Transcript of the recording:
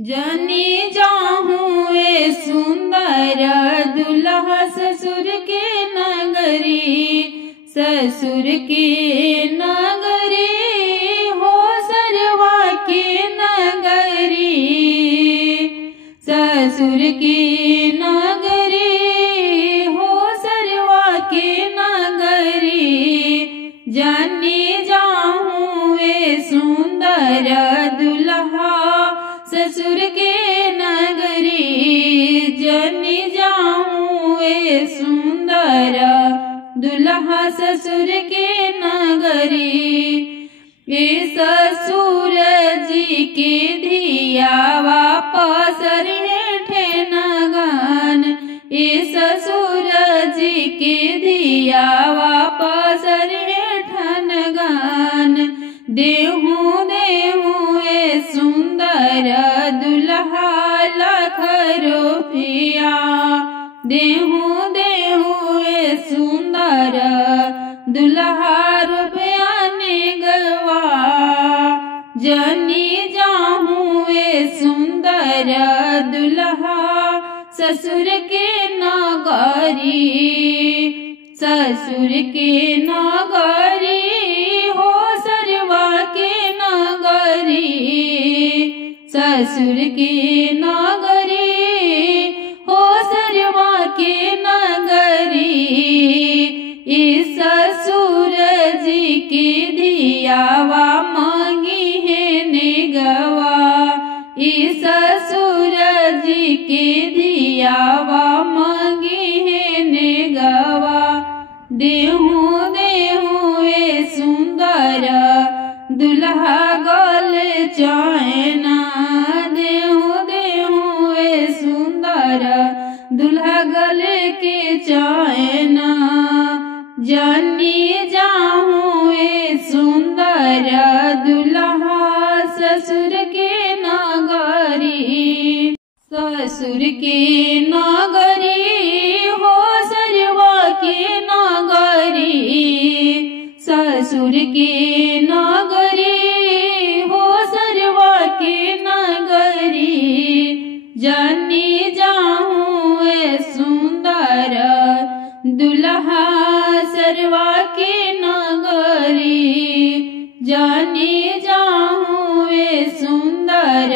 जनी जाहूँ वे सुंदर दुल्हा ससुर के नगरी, ससुर के नगरी हो सरवा के नगरी, ससुर के नगरी हो सरवा के नगरी। जनी जाहूँ वे सुंदर दुल्हा ससुर के नगरी, जनी जाऊँ वे सुंदर दुल्हा ससुर के नगरी। ये ससुर जी के धिया वापस हेठे नगन, ये ससुर जी के धिया वापस हेठन गन। देहूँ देहूँ ए सुंदर दुल्हा लाख रुपया, देहूँ देहूँ ए सुंदर दुल्हा रुपया निगवा। जनी जाहूँ ए सुंदर दुल्हा ससुर के नगरी, ससुर के नगरी हो सरवा के नगरी, ससुर के नगरी हो सरवा के नगरी। इस ससुर जी के धियावा मांगी है निगवा, इस ससुर जी के धियावा मांगी है निगवा। देहूँ देहूँ ए सुंदर दुल्हा गल चैना, देहूँ देहूँ ए सुंदर दुल्हा गल के चैना। जनी जाहूँ ए सुंदर दुल्हा ससुर के नगरी, ससुर के नगरी हो सरवा के नगरी, ससुर के नगरी हो सरवा के नगरी। जनी जाहूँ ए सुंदर दुल्हा सरवा के नगरी, जनी जाहूँ ए सुंदर